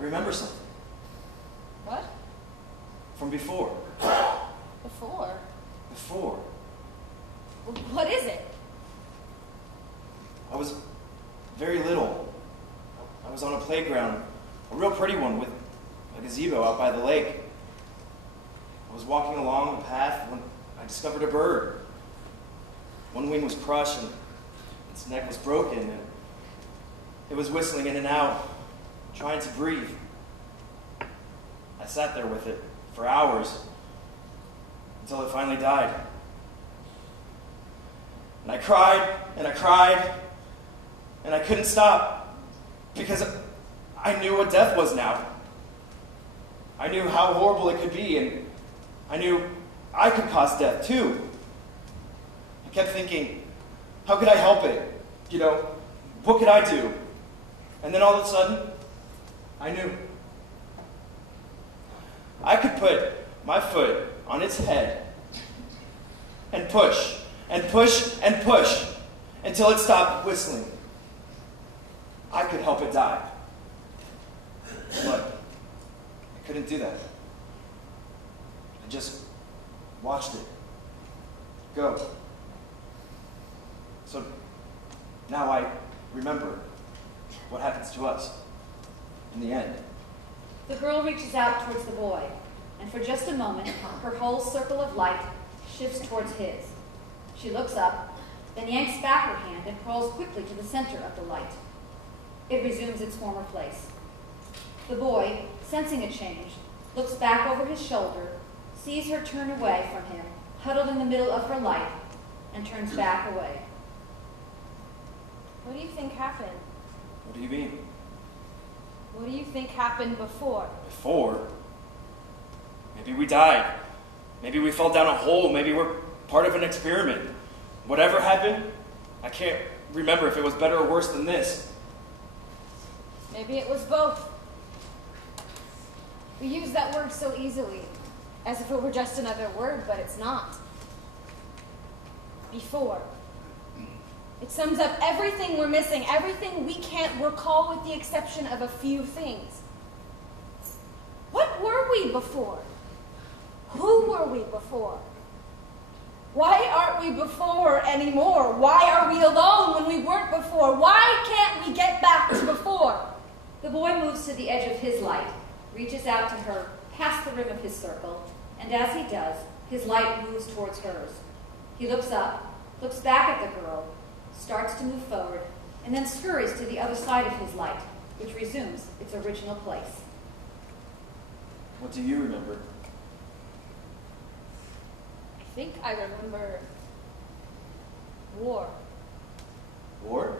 I remember something. What? From before. Before? Before. What is it? I was very little. I was on a playground, a real pretty one with a gazebo out by the lake. I was walking along the path when I discovered a bird. One wing was crushed and its neck was broken, and it was whistling in and out, trying to breathe. I sat there with it for hours until it finally died. And I cried, and I cried, and I couldn't stop because I knew what death was now. I knew how horrible it could be, and I knew I could cause death too. I kept thinking, how could I help it? What could I do? And then all of a sudden, I knew. I could put my foot on its head and push and push and push until it stopped whistling. I could help it die. But I couldn't do that. I just watched it go. So now I remember what happens to us in the end. The girl reaches out towards the boy, and for just a moment, her whole circle of light shifts towards his. She looks up, then yanks back her hand and crawls quickly to the center of the light. It resumes its former place. The boy, sensing a change, looks back over his shoulder, sees her turn away from him, huddled in the middle of her light, and turns back away. What do you think happened? What do you mean? What do you think happened before? Before? Maybe we died. Maybe we fell down a hole. Maybe we're part of an experiment. Whatever happened, I can't remember if it was better or worse than this. Maybe it was both. We use that word so easily, as if it were just another word, but it's not. Before. It sums up everything we're missing, everything we can't recall with the exception of a few things. What were we before? Who were we before? Why aren't we before anymore? Why are we alone when we weren't before? Why can't we get back to before? The boy moves to the edge of his light, reaches out to her past the rim of his circle, and as he does, his light moves towards hers. He looks up, looks back at the girl, starts to move forward, and then scurries to the other side of his light, which resumes its original place. What do you remember? I think I remember war. War?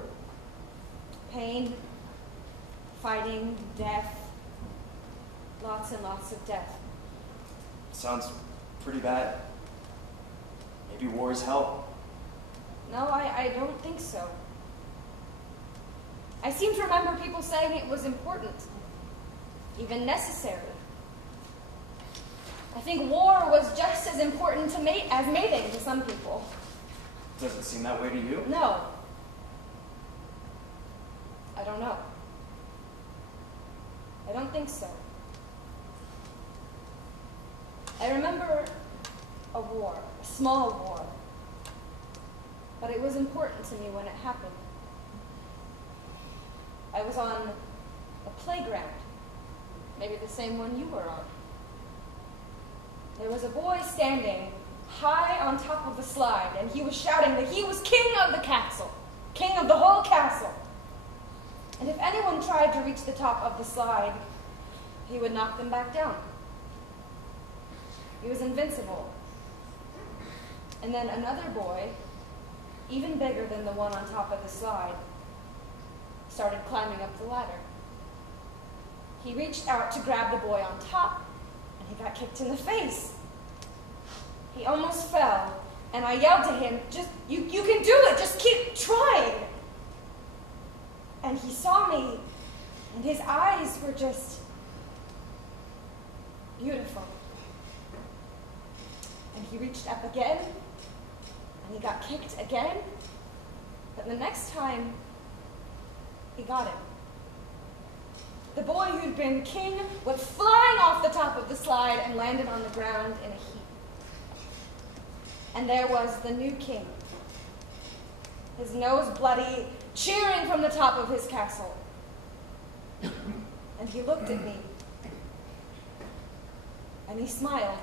Pain, fighting, death, lots and lots of death. Sounds pretty bad. Maybe war is hell. No, I don't think so. I seem to remember people saying it was important, even necessary. I think war was just as important as mating to some people. Does it seem that way to you? No. I don't know. I don't think so. I remember a war, a small war. But it was important to me when it happened. I was on a playground, maybe the same one you were on. There was a boy standing high on top of the slide, and he was shouting that he was king of the castle, king of the whole castle. And if anyone tried to reach the top of the slide, he would knock them back down. He was invincible. And then another boy, even bigger than the one on top of the slide, started climbing up the ladder. He reached out to grab the boy on top, and he got kicked in the face. He almost fell, and I yelled to him, you can do it, just keep trying. And he saw me, and his eyes were just beautiful. And he reached up again, and he got kicked again, but the next time, he got him. The boy who'd been king went flying off the top of the slide and landed on the ground in a heap. And there was the new king, his nose bloody, cheering from the top of his castle. And he looked at me. And he smiled.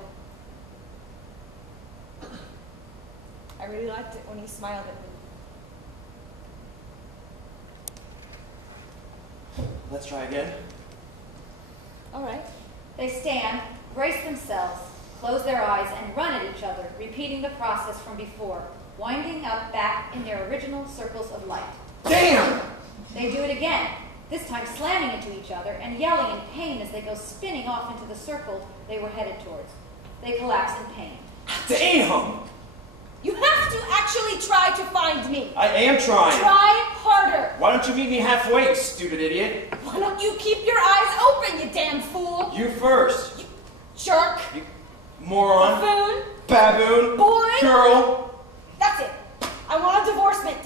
I really liked it when he smiled at me. Let's try again. All right. They stand, brace themselves, close their eyes, and run at each other, repeating the process from before, winding up back in their original circles of light. Damn! They do it again, this time slamming into each other and yelling in pain as they go spinning off into the circle they were headed towards. They collapse in pain. Damn! You have to actually try to find me. I am trying. Try harder. Why don't you meet me halfway, you stupid idiot? Why don't you keep your eyes open, you damn fool? You first. You jerk. You moron. Buffoon. Baboon. Boy. Girl. That's it. I want a divorcement.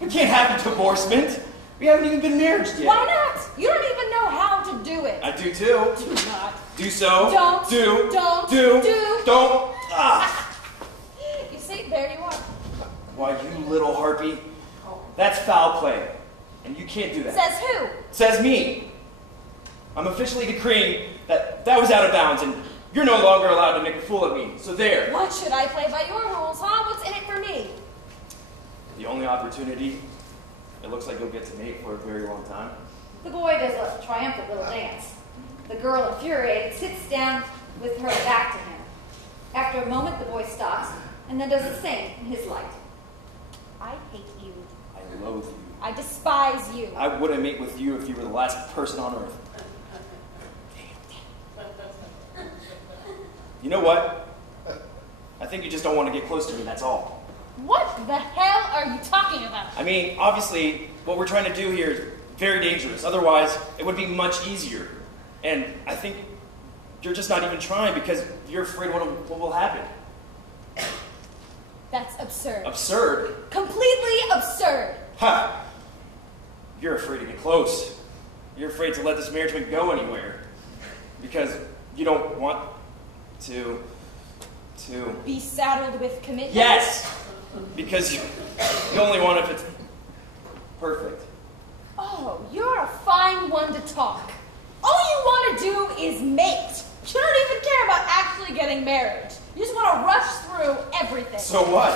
We can't have a divorcement. We haven't even been married yet. Why not? You don't even know how to do it. I do too. Do not. Do so. Don't. Do. Don't. Do. Do. Don't. Ah. You see, there you are. Why, you little harpy. That's foul play. And you can't do that. Says who? Says me. I'm officially decreeing that was out of bounds and you're no longer allowed to make a fool of me. So there. What should I play by your rules, huh? What's in it for me? The only opportunity it looks like you'll get to mate for a very long time. The boy does a triumphant little dance. The girl, infuriated, sits down with her back to him. After a moment, the boy stops and then does the same in his light. I hate you. I loathe you. I despise you. I wouldn't mate with you if you were the last person on earth. Damn. You know what? I think you just don't want to get close to me, that's all. What the hell are you talking about? I mean, obviously, what we're trying to do here is very dangerous. Otherwise, it would be much easier. And I think you're just not even trying because you're afraid what will happen. That's absurd. Absurd? Completely absurd. Ha! You're afraid to get close. You're afraid to let this marriage go anywhere. Because you don't want to... Be saddled with commitment? Yes! Because you only want if it's perfect. Oh, you're a fine one to talk. All you want to do is mate. You don't even care about actually getting married. You just want to rush through everything. So what?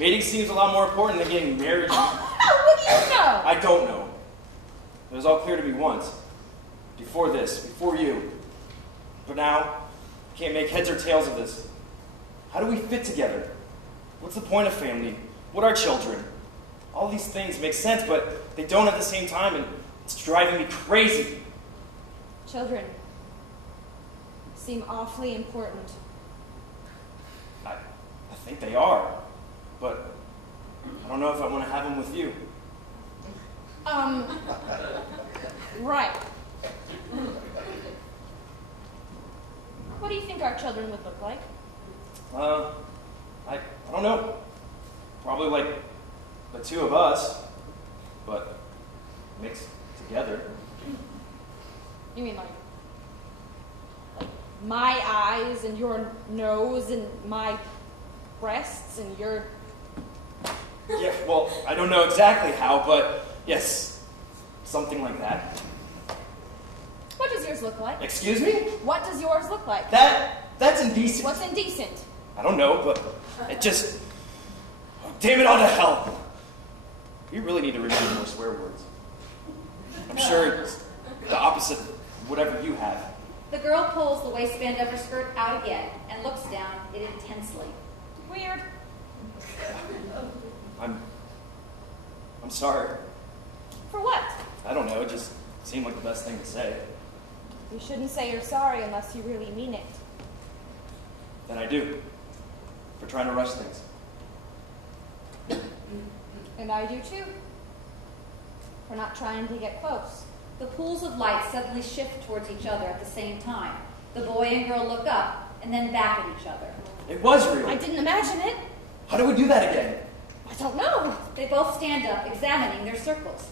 Mating seems a lot more important than getting married. Oh, what do you know? I don't know. It was all clear to me once. Before this, before you. But now, I can't make heads or tails of this. How do we fit together? What's the point of family? What are children? All these things make sense, but they don't at the same time, and it's driving me crazy. Children seem awfully important. I think they are, but I don't know if I want to have them with you. Right. What do you think our children would look like? I don't know. Probably like the two of us, but mixed together. You mean like my eyes and your nose and my breasts and your... Yeah, well, I don't know exactly how, but yes, something like that. What does yours look like? Excuse me? What does yours look like? That's indecent. What's indecent? I don't know, but it just... Oh, damn it all to hell. We really need to remember more swear words. I'm sure it's the opposite of whatever you have. The girl pulls the waistband of her skirt out again and looks down it intensely. Weird. I'm sorry. For what? I don't know, it just seemed like the best thing to say. You shouldn't say you're sorry unless you really mean it. Then I do. For trying to rush things. And I do too. For not trying to get close. The pools of light suddenly shift towards each other at the same time. The boy and girl look up and then back at each other. It was real. I didn't imagine it. How do we do that again? I don't know. They both stand up, examining their circles.